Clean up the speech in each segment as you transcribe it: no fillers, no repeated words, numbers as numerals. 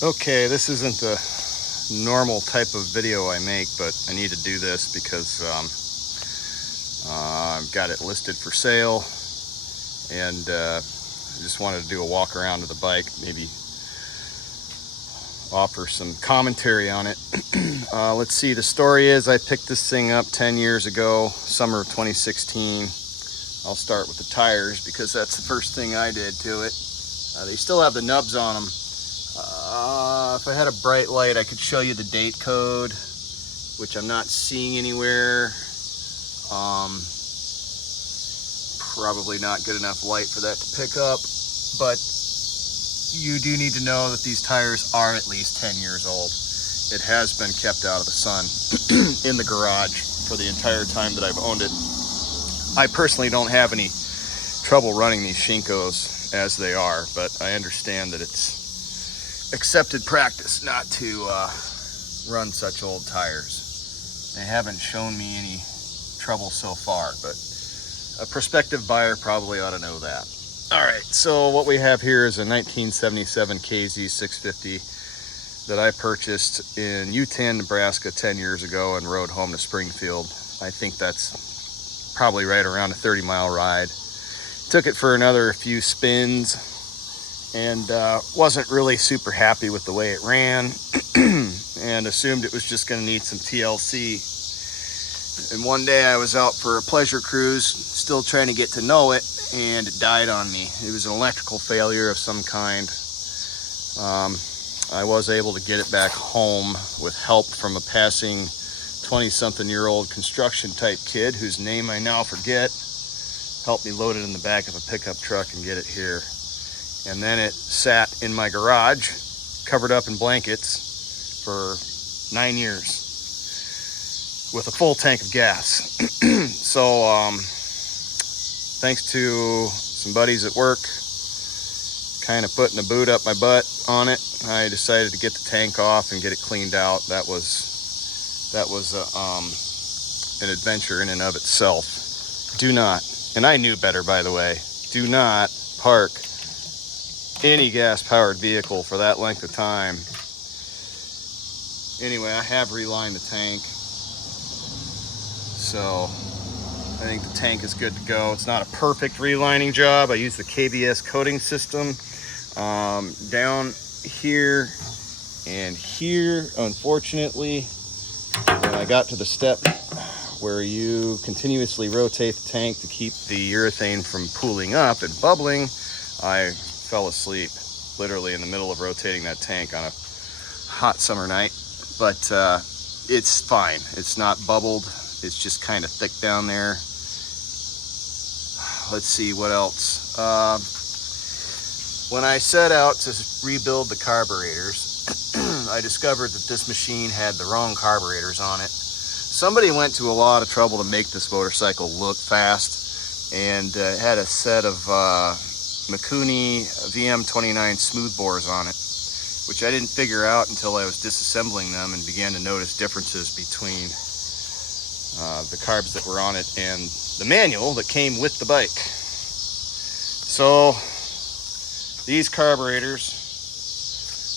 Okay, this isn't the normal type of video I make, but I need to do this because I've got it listed for sale, and I just wanted to do a walk around of the bike, maybe offer some commentary on it. Let's see, the story is I picked this thing up 10 years ago, summer of 2016. I'll start with the tires because that's the first thing I did to it. They still have the nubs on them. If I had a bright light, I could show you the date code, which I'm not seeing anywhere. Probably not good enough light for that to pick up, but you do need to know that these tires are at least 10 years old. It has been kept out of the sun in the garage for the entire time that I've owned it. I personally don't have any trouble running these Shinkos as they are, but I understand that it's accepted practice not to run such old tires. They haven't shown me any trouble so far, but a prospective buyer probably ought to know that. All right, so what we have here is a 1977 Kz650 that I purchased in Utan, Nebraska 10 years ago and rode home to Springfield. I think that's probably right around a 30-mile ride. Took it for another few spins and wasn't really super happy with the way it ran and assumed it was just going to need some TLC. And one day I was out for a pleasure cruise, still trying to get to know it, and it died on me. It was an electrical failure of some kind. I was able to get it back home with help from a passing 20-something-year-old construction type kid whose name I now forget. Helped me load it in the back of a pickup truck and get it here. And then it sat in my garage, covered up in blankets for 9 years with a full tank of gas. So thanks to some buddies at work kind of putting a boot up my butt on it, I decided to get the tank off and get it cleaned out. That was an adventure in and of itself. Do not, and I knew better, by the way, do not park any gas-powered vehicle for that length of time. Anyway, I have relined the tank, so I think the tank is good to go. It's not a perfect relining job. I use the KBS coating system down here and here. Unfortunately, when I got to the step where you continuously rotate the tank to keep the urethane from pooling up and bubbling, I fell asleep literally in the middle of rotating that tank on a hot summer night. But it's fine. It's not bubbled. It's just kind of thick down there. Let's see what else. When I set out to rebuild the carburetors, I discovered that this machine had the wrong carburetors on it. Somebody went to a lot of trouble to make this motorcycle look fast, and had a set of Mikuni VM29 smooth bores on it, which I didn't figure out until I was disassembling them and began to notice differences between the carbs that were on it and the manual that came with the bike. So these carburetors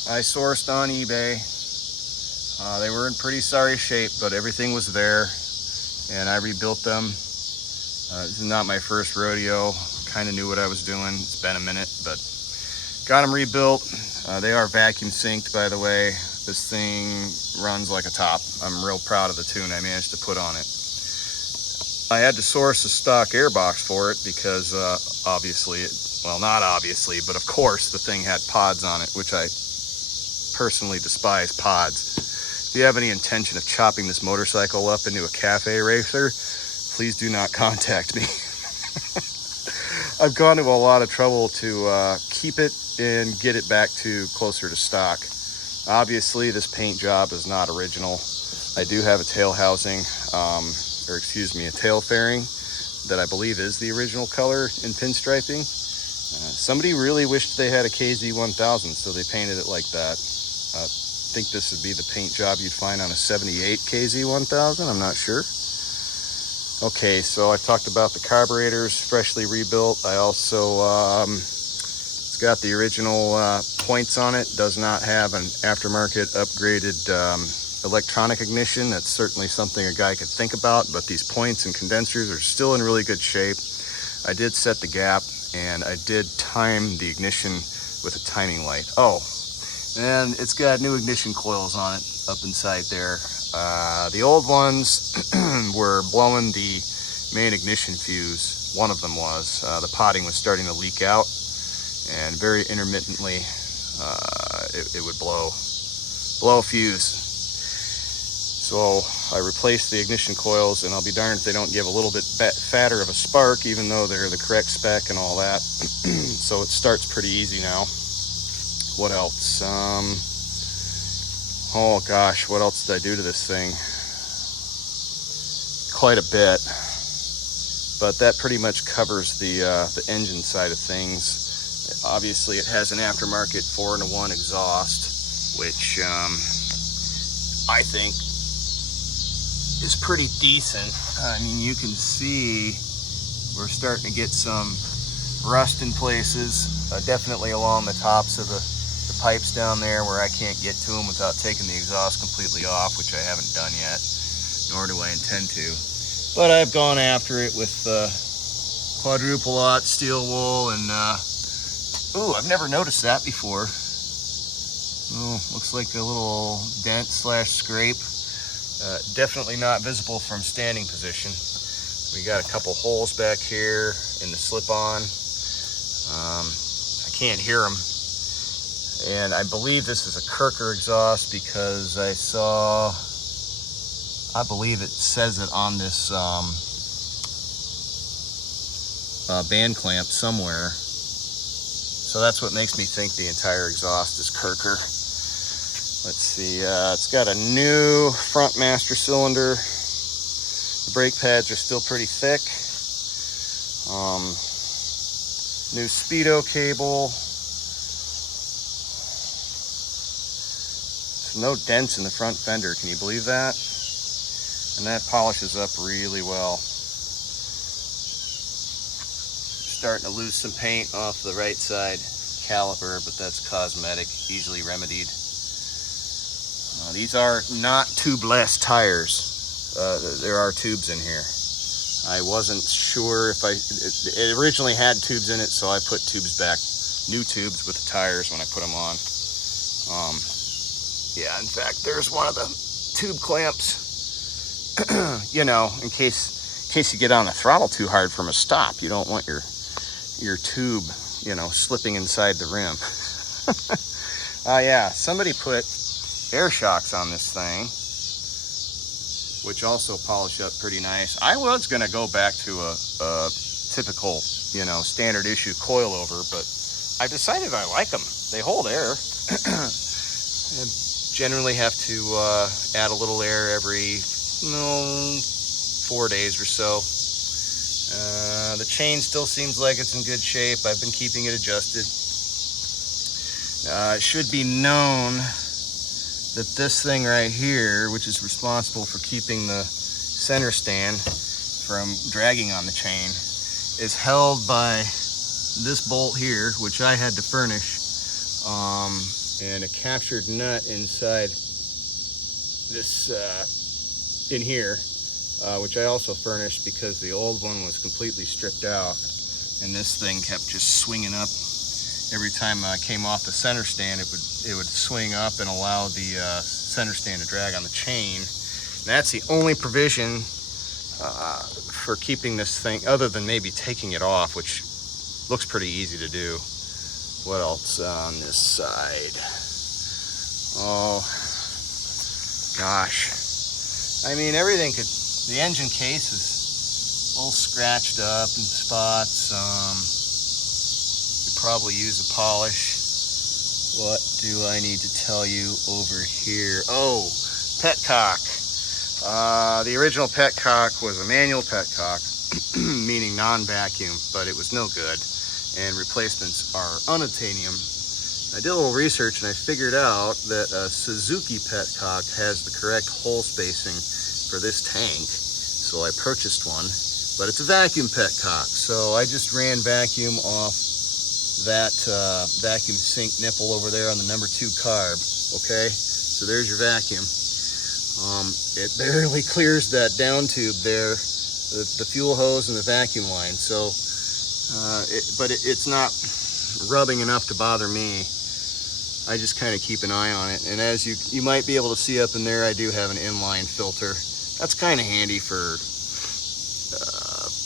I sourced on eBay. They were in pretty sorry shape, but everything was there, and I rebuilt them. This is not my first rodeo. Kind of knew what I was doing. It's been a minute, but got them rebuilt. They are vacuum synced, by the way. This thing runs like a top. I'm real proud of the tune I managed to put on it. I had to source a stock airbox for it because obviously, well, not obviously, but of course the thing had pods on it, which I personally despise pods. If you have any intention of chopping this motorcycle up into a cafe racer, please do not contact me. I've gone to a lot of trouble to keep it and get it back to closer to stock. Obviously, this paint job is not original. I do have a tail housing, a tail fairing that I believe is the original color in pinstriping. Somebody really wished they had a Kz650, so they painted it like that. I think this would be the paint job you'd find on a 78 Kz650, I'm not sure. Okay, so I talked about the carburetors freshly rebuilt. I also, it's got the original points on it. Does not have an aftermarket upgraded electronic ignition. That's certainly something a guy could think about, but these points and condensers are still in really good shape. I did set the gap, and I did time the ignition with a timing light. Oh, and it's got new ignition coils on it up inside there. The old ones were blowing the main ignition fuse. One of them was. The potting was starting to leak out, and very intermittently it would blow a fuse. So I replaced the ignition coils, and I'll be darned if they don't give a little bit fatter of a spark, even though they're the correct spec and all that. So it starts pretty easy now. What else? Oh gosh, what else did I do to this thing? Quite a bit, but that pretty much covers the engine side of things. Obviously, it has an aftermarket 4-in-1 exhaust, which I think is pretty decent. I mean, you can see we're starting to get some rust in places, definitely along the tops of the pipes down there where I can't get to them without taking the exhaust completely off, which I haven't done yet, nor do I intend to. But I've gone after it with quadruple aught steel wool, and ooh, I've never noticed that before. Oh, looks like a little dent slash scrape. Definitely not visible from standing position. We got a couple holes back here in the slip-on. I can't hear them. And I believe this is a Kirker exhaust because I believe it says it on this band clamp somewhere. So that's what makes me think the entire exhaust is Kirker. Let's see, it's got a new front master cylinder. The brake pads are still pretty thick. New speedo cable. No dents in the front fender, can you believe that? And that polishes up really well. Starting to lose some paint off the right side caliper, but that's cosmetic, easily remedied. These are not tubeless tires. There are tubes in here. I wasn't sure if it originally had tubes in it, so I put tubes back, new tubes with the tires when I put them on. Yeah, in fact, there's one of the tube clamps. You know, in case you get on the throttle too hard from a stop, you don't want your tube, you know, slipping inside the rim. Yeah, somebody put air shocks on this thing, which also polish up pretty nice. I was gonna go back to a typical, you know, standard issue coilover, but I decided I like them. They hold air. Generally have to add a little air every 4 days or so. The chain still seems like it's in good shape. I've been keeping it adjusted. It should be known that this thing right here, which is responsible for keeping the center stand from dragging on the chain, is held by this bolt here, which I had to furnish. And a captured nut inside this in here, which I also furnished because the old one was completely stripped out, and this thing kept just swinging up. Every time I came off the center stand, it would swing up and allow the center stand to drag on the chain. And that's the only provision for keeping this thing, other than maybe taking it off, which looks pretty easy to do. What else on this side? Oh, gosh. I mean, everything could, the engine case is a little scratched up in spots. Could probably use a polish. What do I need to tell you over here? Oh, petcock. The original petcock was a manual petcock, meaning non-vacuum, but it was no good. And replacements are unobtainium. I did a little research and I figured out that a Suzuki petcock has the correct hole spacing for this tank, so I purchased one, but it's a vacuum petcock, so I just ran vacuum off that vacuum sink nipple over there on the number 2 carb. Okay, so there's your vacuum. It barely clears that down tube there, the fuel hose and the vacuum line. So, it's not rubbing enough to bother me. I just kind of keep an eye on it. And as you might be able to see up in there, I do have an inline filter. That's kind of handy for,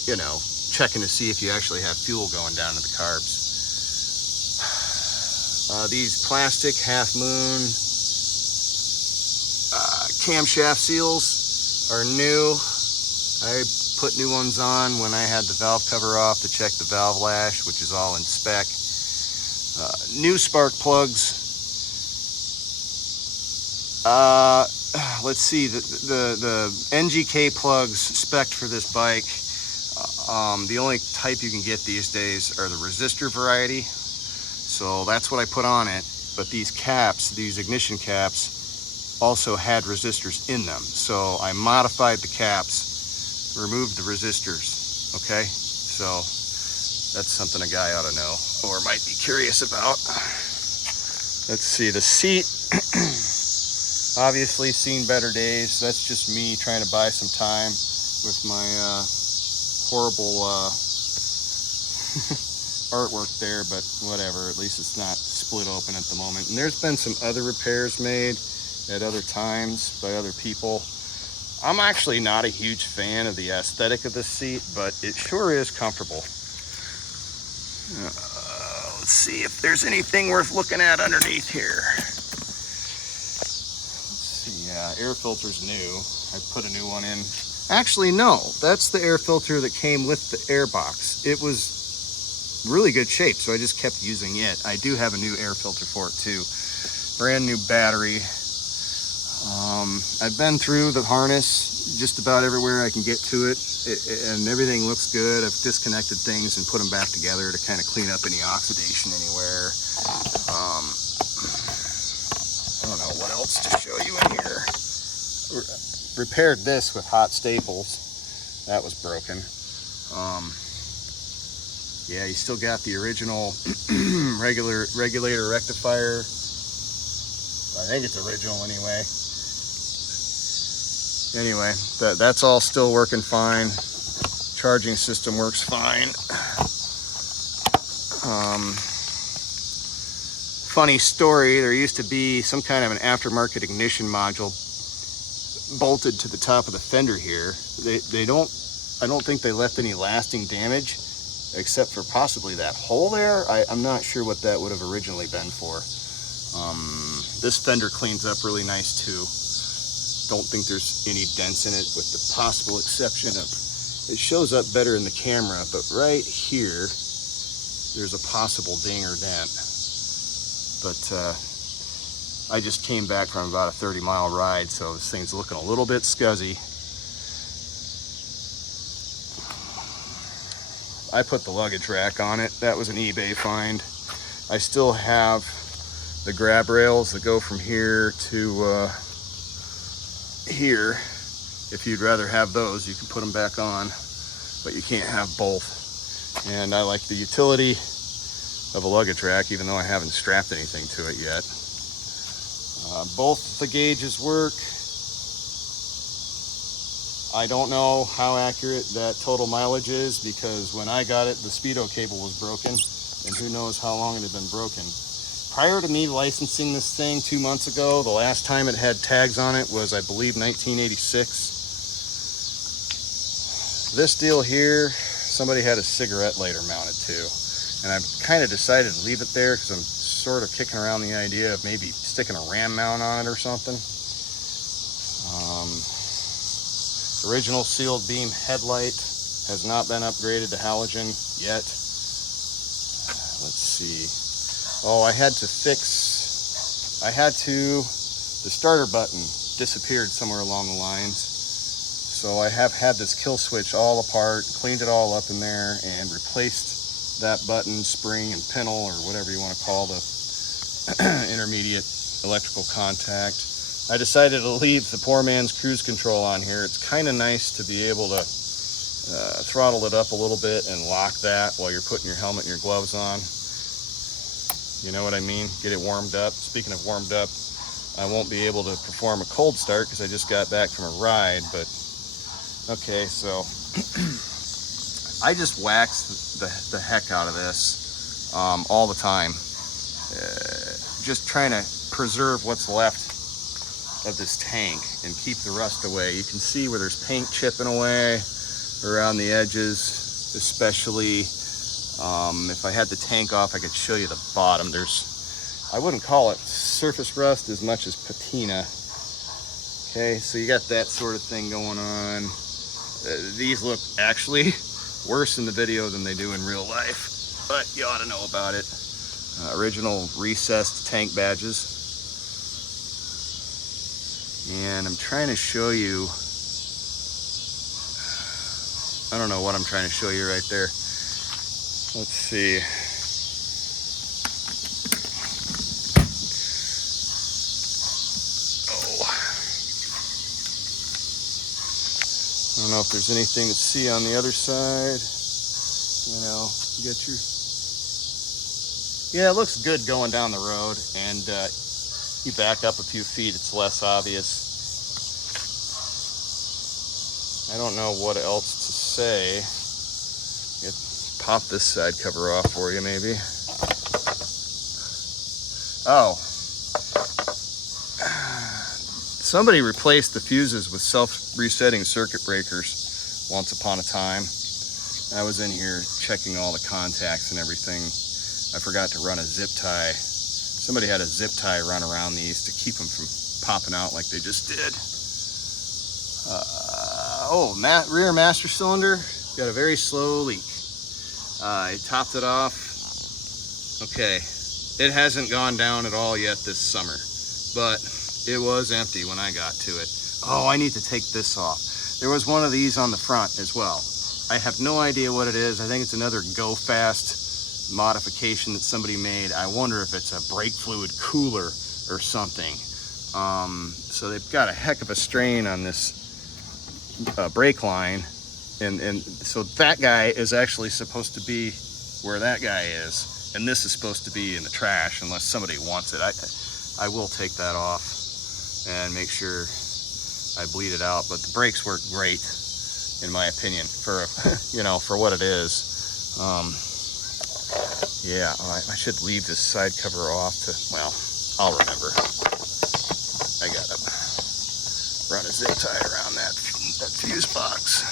you know, checking to see if you actually have fuel going down to the carbs. These plastic Half Moon camshaft seals are new. I put new ones on when I had the valve cover off to check the valve lash, which is all in spec. New spark plugs. Let's see, the NGK plugs spec'd for this bike. The only type you can get these days are the resistor variety. So that's what I put on it. But these caps, these ignition caps, also had resistors in them. So I modified the caps, removed the resistors. Okay, so that's something a guy ought to know or might be curious about. Let's see, the seat, obviously seen better days. That's just me trying to buy some time with my horrible artwork there, but whatever, at least it's not split open at the moment. And there's been some other repairs made at other times by other people. I'm actually not a huge fan of the aesthetic of this seat, but it sure is comfortable. Let's see if there's anything worth looking at underneath here. Let's see, yeah, air filter's new. I put a new one in. Actually, no, that's the air filter that came with the air box. It was really good shape, so I just kept using it. I do have a new air filter for it too. Brand new battery. I've been through the harness just about everywhere I can get to it, and everything looks good. I've disconnected things and put them back together to kind of clean up any oxidation anywhere. I don't know what else to show you in here. Repaired this with hot staples. That was broken. Yeah, you still got the original regulator rectifier. I think it's original anyway. Anyway, that's all still working fine. Charging system works fine. Funny story, there used to be some kind of an aftermarket ignition module bolted to the top of the fender here. I don't think they left any lasting damage, except for possibly that hole there. I'm not sure what that would have originally been for. This fender cleans up really nice too. Don't think there's any dents in it, with the possible exception of, it shows up better in the camera, but right here, there's a possible ding or dent. But I just came back from about a 30-mile ride, so this thing's looking a little bit scuzzy. I put the luggage rack on it. That was an eBay find. I still have the grab rails that go from here to here. If you'd rather have those, you can put them back on, but you can't have both. And I like the utility of a luggage rack, even though I haven't strapped anything to it yet. Both the gauges work. I don't know how accurate that total mileage is, because when I got it, the speedo cable was broken, and who knows how long it had been broken. Prior to me licensing this thing 2 months ago, the last time it had tags on it was, I believe, 1986. This deal here, somebody had a cigarette lighter mounted to, and I've kind of decided to leave it there because I'm sort of kicking around the idea of maybe sticking a ram mount on it or something. Original sealed beam headlight has not been upgraded to halogen yet. Let's see. Oh, the starter button disappeared somewhere along the lines. So I have had this kill switch all apart, cleaned it all up in there, and replaced that button, spring, and pintle, or whatever you want to call the intermediate electrical contact. I decided to leave the poor man's cruise control on here. It's kind of nice to be able to throttle it up a little bit and lock that while you're putting your helmet and your gloves on. You know what I mean? Get it warmed up. Speaking of warmed up, I won't be able to perform a cold start because I just got back from a ride, but okay, so I just wax the heck out of this all the time. Just trying to preserve what's left of this tank and keep the rust away. You can see where there's paint chipping away around the edges, especially if I had the tank off, I could show you the bottom. I wouldn't call it surface rust as much as patina. Okay, so you got that sort of thing going on. These look actually worse in the video than they do in real life, but you ought to know about it. Original recessed tank badges. And I'm trying to show you, I don't know what I'm trying to show you right there. Let's see. Oh. I don't know if there's anything to see on the other side. You know, you got your... Yeah, it looks good going down the road, and you back up a few feet, it's less obvious. I don't know what else to say. Pop this side cover off for you, maybe. Oh. Somebody replaced the fuses with self-resetting circuit breakers once upon a time. I was in here checking all the contacts and everything. I forgot to run a zip tie. Somebody had a zip tie run around these to keep them from popping out like they just did. Rear master cylinder, got a very slow leak. I topped it off. Okay, it hasn't gone down at all yet this summer, but it was empty when I got to it. Oh, I need to take this off. There was one of these on the front as well. I have no idea what it is. I think it's another Go Fast modification that somebody made. I wonder if it's a brake fluid cooler or something. So they've got a heck of a strain on this brake line, and so that guy is actually supposed to be where that guy is, and this is supposed to be in the trash unless somebody wants it. I will take that off and make sure I bleed it out, but the brakes work great in my opinion for for what it is. Yeah, I should leave this side cover off to, well, I'll remember. I gotta run a zip tie around that fuse box.